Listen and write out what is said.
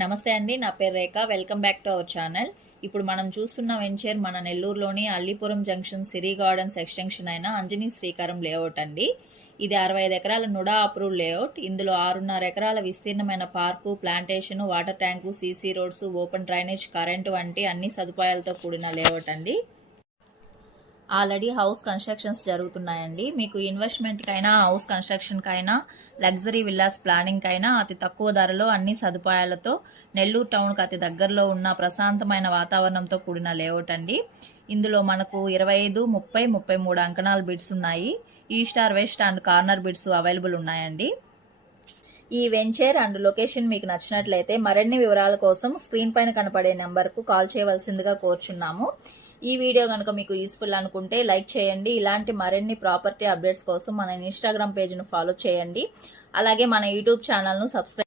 నమస్తే అండి, నా పేరు Rekha. Welcome back to our channel. ఇప్పుడు మనం చూస్తున్న వెంచర్ మన నెల్లూరులోని Allipuram junction Siri gardens extension అయిన అంజనీ శ్రీకారం లేఅవుట్ అండి. ఇది 65 ఎకరాల నుడా అప్రూవ్డ్ లేఅవుట్. ఇందులో 6.5 ఎకరాల విస్తీర్ణమైన park, plantation, water tank, CC roads, open drainage, current వంటి అన్ని సదుపాయాలతో కూడిన లేఅవుట్ అండి. ఆల్రెడీ హౌస్ కన్స్ట్రక్షన్స్ జరుగుతున్నాయండి. మీకు ఇన్వెస్ట్మెంట్కైనా, హౌస్ కన్స్ట్రక్షన్కైనా, లగ్జరీ విల్లాస్ ప్లానింగ్కైనా అతి తక్కువ ధరలో అన్ని సదుపాయాలతో నెల్లూరు టౌన్కి అతి దగ్గరలో ఉన్న ప్రశాంతమైన వాతావరణంతో కూడిన లేఅవుట్ అండి. ఇందులో మనకు 25, 30, 33 అంకణాల బిడ్స్ ఉన్నాయి. East or west and corner bids available ఉన్నాయండి. ఈ వెంచర్ అండ్ లొకేషన్ మీకు నచ్చినట్లయితే మరిన్ని వివరాల కోసం స్క్రీన్ పైన కనపడే నెంబర్కు కాల్ చేయవలసిందిగా కోరుచున్నాము. ఈ వీడియో కనుక మీకు యూస్ఫుల్ అనుకుంటే లైక్ చేయండి. ఇలాంటి మరిన్ని ప్రాపర్టీ అప్డేట్స్ కోసం మన ఇన్స్టాగ్రామ్ పేజ్ను ఫాలో చేయండి. అలాగే మన యూట్యూబ్ ఛానల్ను సబ్స్క్రైబ్